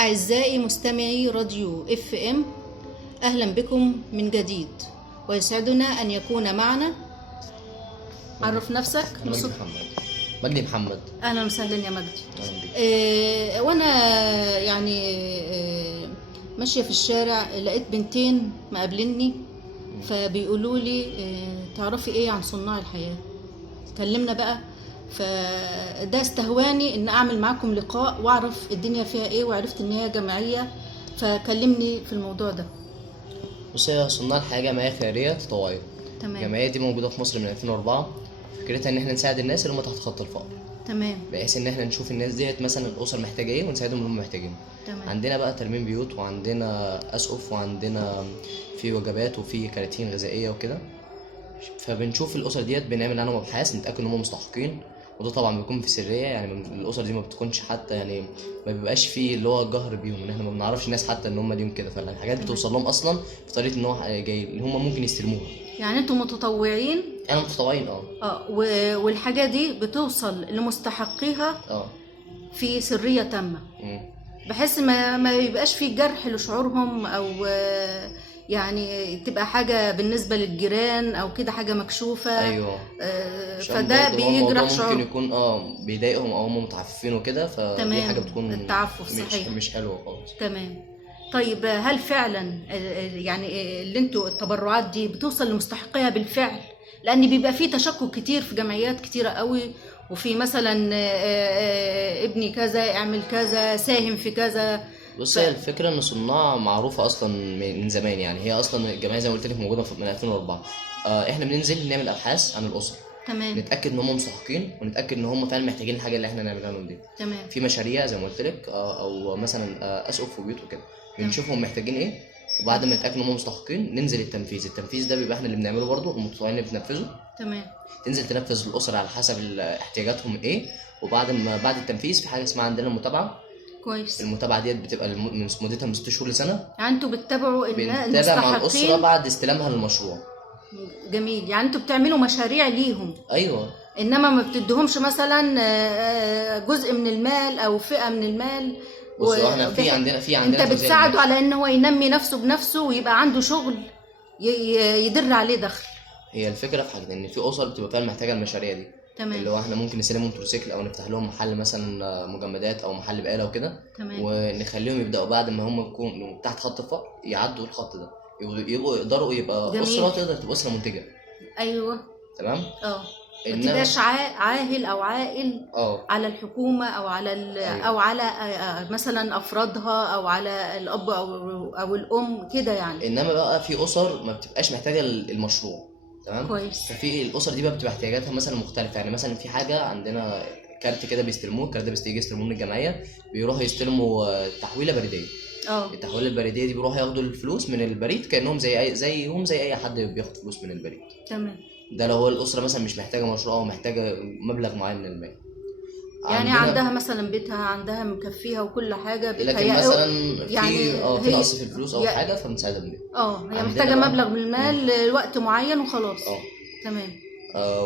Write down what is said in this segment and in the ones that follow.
أعزائي مستمعي راديو FM، أهلا بكم من جديد، ويسعدنا أن يكون معنا. عرف نفسك. مجدي محمد. مجدي محمد. أهلا وسهلا يا مجدي. أهلا بك. وأنا يعني ماشية في الشارع لقيت بنتين مقابلني، فبيقولوا لي تعرفي إيه عن صناع الحياة؟ كلمنا بقى. فده استهواني ان اعمل معاكم لقاء واعرف الدنيا فيها ايه، وعرفت ان هي جمعيه، فكلمني في الموضوع ده. بص، هي صناع الحياة جمعية خيرية تطوعية. تمام. الجمعية دي موجودة في مصر من 2004. فكرتها ان احنا نساعد الناس اللي هم تحت خط الفقر. تمام. بحيث ان احنا نشوف الناس ديت مثلا الاسر محتاجه ايه ونساعدهم اللي هم محتاجينه. تمام. عندنا بقى ترميم بيوت، وعندنا اسقف، وعندنا في وجبات، وفي كراتين غذائيه وكده. فبنشوف الاسر ديت، بنعمل عنهم ابحاث نتاكد ان هم مستحقين، وده طبعا بيكون في سريه. يعني الاسر دي ما بتكونش حتى، يعني ما بيبقاش فيه اللي هو الجهر بيهم، ان احنا ما بنعرفش الناس حتى ان هم ليهم كده. فالحاجات بتوصل لهم اصلا بطريقه ان هو جاي اللي هم ممكن يستلموها. يعني انتم متطوعين؟ انا متطوعين. والحاجه دي بتوصل لمستحقيها في سريه تامه، بحيث ما يبقاش في جرح لشعورهم، او يعني تبقى حاجه بالنسبه للجيران او كده حاجه مكشوفه. ايوه. فده بيجرح شعور، ممكن يكون بيضايقهم او هم متعففين وكده. فدي حاجه بتكون التعفف صحيح مش حلوه خالص. تمام. طيب هل فعلا يعني اللي انتوا التبرعات دي بتوصل لمستحقيها بالفعل؟ لان بيبقى فيه تشكك كتير في جمعيات كتيره قوي، وفي مثلا ابني كذا، اعمل كذا، ساهم في كذا. بص، هي الفكره ان صناع معروفه اصلا من زمان. يعني هي اصلا الجمعيه زي ما قلت لك موجوده من 2004. احنا بننزل نعمل ابحاث عن الاسر. تمام. نتاكد ان هم مستحقين، ونتاكد ان هم فعلا محتاجين الحاجه اللي احنا نعملها لهم دي. تمام. في مشاريع زي ما قلت لك، او مثلا اسقف وبيوت وكده. بنشوفهم محتاجين ايه، وبعد ما نتاكد ان هم مستحقين ننزل التنفيذ ده بيبقى احنا اللي بنعمله برضو، المتطوعين اللي بننفذه. تمام. تنزل تنفذ الاسر على حسب احتياجاتهم ايه. بعد التنفيذ في حاجه اسمها عندنا المتابعه. كويس. المتابعه ديت بتبقى مدتها من 6 شهور لسنه. يعني انتوا بتتابعوا بنتابع مع الاسره بعد استلامها للمشروع. جميل. يعني انتوا بتعملوا مشاريع ليهم. ايوه. انما ما بتديهمش مثلا جزء من المال او فئه من المال. بص، احنا في عندنا انت بتساعده على ان هو ينمي نفسه بنفسه ويبقى عنده شغل يدر عليه دخل. هي الفكره في حاجه ان في اسر بتبقى فعلا محتاجه المشاريع دي. تمام. اللي هو احنا ممكن نسلمهم موتوسيكل، او نفتح لهم محل مثلا مجمدات، او محل بقاله وكده. تمام. ونخليهم يبداوا بعد ما هم يكونوا تحت خط الفقر يعدوا الخط ده، يقدروا يبقى جميل. اسره تقدر تبقى اسره منتجه. ايوه. تمام. ما تبقاش عاهل او عائل على الحكومه او على أيوة. او على مثلا افرادها، او على الاب او الام كده يعني. انما بقى في اسر ما بتبقاش محتاجه المشروع. تمام. كويس. ففي الاسر دي بقى بتبقى احتياجاتها مثلا مختلفه. يعني مثلا في حاجه عندنا كارت كده بيستلموه، الكارت ده بيجي يستلموه من الجمعيه، بيروحوا يستلموا تحويله بريديه. التحويله البريديه دي بيروحوا ياخدوا الفلوس من البريد كانهم زي اي حد بياخد فلوس من البريد. تمام. ده لو هو الاسره مثلا مش محتاجه مشروع او محتاجه مبلغ معين من المال. يعني عندها مثلا بيتها عندها مكفيها وكل حاجه، لكن مثلا يعني في نقص في الفلوس او حاجه فبنساعدها بيه. هي محتاجه مبلغ من المال لوقت معين وخلاص. تمام.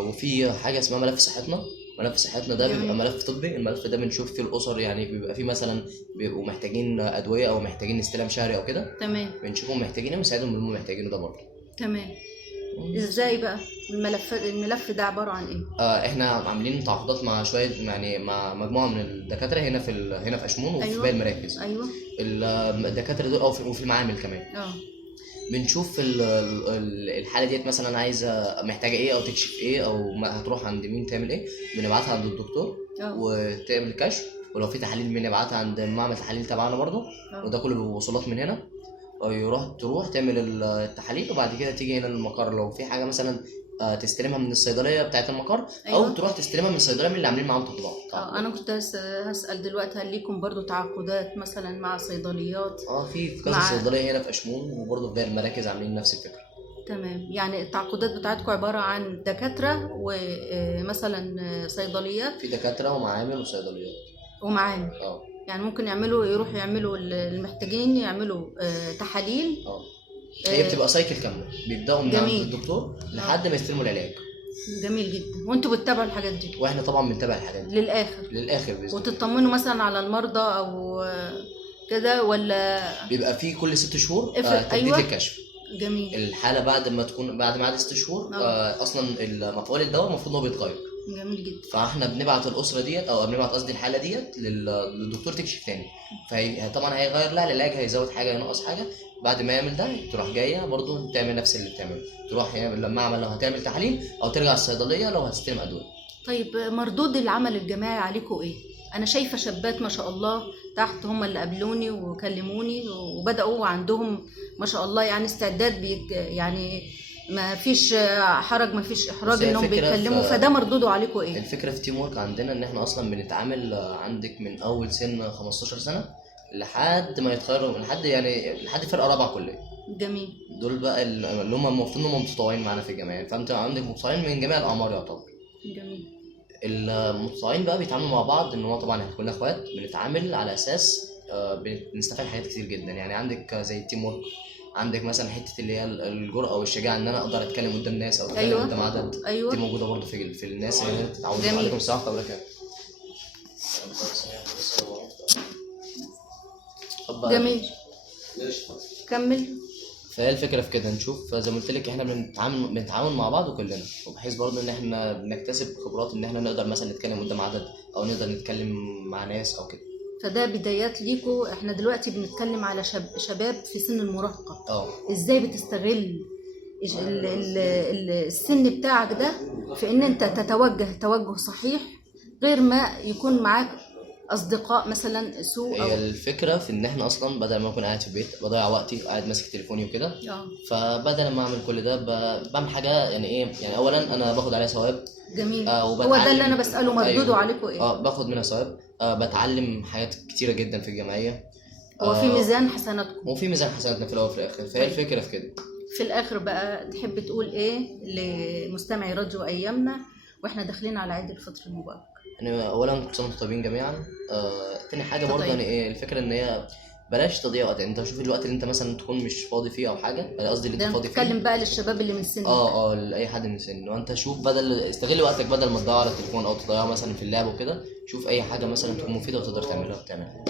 وفي حاجه اسمها ملف صحتنا. ملف صحتنا ده بيبقى ملف طبي. الملف ده بنشوف فيه الاسر، يعني بيبقى فيه مثلا بيبقوا محتاجين ادويه او محتاجين استلام شهري او كده. تمام. بنشوفهم محتاجين ايه ونساعدهم باللي هم محتاجينه ده برضه. تمام. ازاي بقى الملف ده عباره عن ايه؟ احنا عاملين تعاقدات مع شويه، يعني مع مجموعه من الدكاتره هنا في اشمون وفي باقي المراكز. ايوه. الدكاتره دول وفي المعامل كمان. بنشوف الحاله ديت مثلا عايزه محتاجه ايه، او تكشف ايه، او هتروح عند مين تعمل ايه. بنبعتها عند الدكتور وتعمل كشف. ولو في تحاليل بنبعتها عند معمل تحاليل تبعنا برضه. وده كله بوصولات من هنا. تروح تعمل التحاليل، وبعد كده تيجي هنا للمقر. لو في حاجه مثلا تستلمها من الصيدليه بتاعه المقر. او تروح تستلمها من الصيدليه من اللي عاملين معاهم تطبيقات. انا كنت هسال دلوقتي، هل ليكم برضو تعاقدات مثلا مع صيدليات؟ في كذا صيدليه هنا في اشمون، وبرضه في باقي المراكز عاملين نفس الفكره. تمام. يعني التعاقدات بتاعتكم عباره عن دكاتره ومثلا صيدليات؟ في دكاتره ومعامل وصيدليات ومعامل. يعني ممكن يروحوا يعملوا المحتاجين يعملوا تحاليل. هي بتبقى سايكل كامله، بيبداوا من عند الدكتور لحد ما يستلموا العلاج. جميل جدا. وانتوا بتتابعوا الحاجات دي؟ واحنا طبعا بنتابع الحاجات دي للاخر باذن الله. وتطمنوا مثلا على المرضى، او كده ولا؟ بيبقى فيه كل 6 شهور تجديد أيوة. للكشف. جميل. الحاله بعد ما تكون بعد ما عدى 6 شهور اصلا مفعول الدواء المفروض ان هو بيتغير. جميل جدا. فاحنا بنبعت الاسره ديت او بنبعت قصدي الحاله ديت للدكتور تكشف تاني. فهي طبعا هيغير لها العلاج، هيزود حاجه ينقص حاجه. بعد ما يعمل ده تروح جايه برضو تعمل نفس اللي بتعمله، تروح يعمل لما عمل لو هتعمل تحاليل او ترجع الصيدليه لو هتستلم ادويه. طيب مردود العمل الجماعي عليكم ايه؟ انا شايفه شابات ما شاء الله تحت هم اللي قابلوني وكلموني وبداوا عندهم ما شاء الله يعني استعداد يعني ما فيش حرج ما فيش احراج انهم بيتكلموا، فده مردوده عليكم ايه؟ الفكره في تيم ورك عندنا ان احنا اصلا بنتعامل عندك من اول سن 15 سنه لحد ما يتخرجوا، لحد فرقه رابعه كليه. جميل. دول بقى اللي هم المفروض انهم متطوعين معانا في الجامعه، فانت عندك متطوعين من جميع الاعمار يعتبر. جميل. المتطوعين بقى بيتعاملوا مع بعض ان هو طبعا احنا كلنا اخوات، بنتعامل على اساس بنستفاد حاجات كتير جدا. يعني عندك زي التيم ورك، عندك مثلا حته اللي هي الجرأه والشجاعه ان انا اقدر اتكلم قدام ناس او اتكلم قدام عدد. أيوة. دي موجوده برضه في الناس اللي انت تتعودوا. عليكم السلام ورحمه الله وبركاته. جميل. كمل. فهي الفكره في كده، نشوف زي ما قلت لك احنا بنتعاون مع بعض كلنا، وبحيث برضه ان احنا بنكتسب خبرات ان احنا نقدر مثلا نتكلم قدام عدد او نقدر نتكلم مع ناس او كده. فده بدايات ليكوا. احنا دلوقتي بنتكلم على شباب في سن المراهقه. ازاي بتستغل السن بتاعك ده في ان انت تتوجه توجه صحيح غير ما يكون معاك اصدقاء مثلا سوء؟ هي الفكره في ان احنا اصلا بدل ما اكون قاعد في البيت بضيع وقتي قاعد ماسك تليفوني وكده، فبدل ما اعمل كل ده بعمل حاجه يعني ايه، يعني اولا انا باخد عليها ثواب. جميل. هو ده اللي انا بساله، مردوده أيوه. عليكم ايه؟ باخد منها ثواب. بتعلم حاجات كتيره جدا في الجمعيه. هو في ميزان حسناتكم وفي ميزان حسناتنا في الاول وفي الاخر. فهي الفكره في كده. في الاخر بقى تحب تقول ايه لمستمعي راديو ايامنا واحنا داخلين على عيد الفطر المبارك؟ يعني اولا كل سنه وانتم طيبين جميعا. تاني حاجه برضه يعني ايه الفكره ان هي بلاش تضييع وقت. انت شوف الوقت اللي انت مثلا تكون مش فاضي فيه او حاجه، قصدي اللي انت فاضي فيه. بتتكلم بقى للشباب اللي من سنك. لاي حد من سنه. وانت شوف استغل وقتك بدل ما تضيعه على التليفون او تضيعه مثلا في اللعب وكده. شوف اي حاجه مثلا تكون مفيده وتقدر تعملها.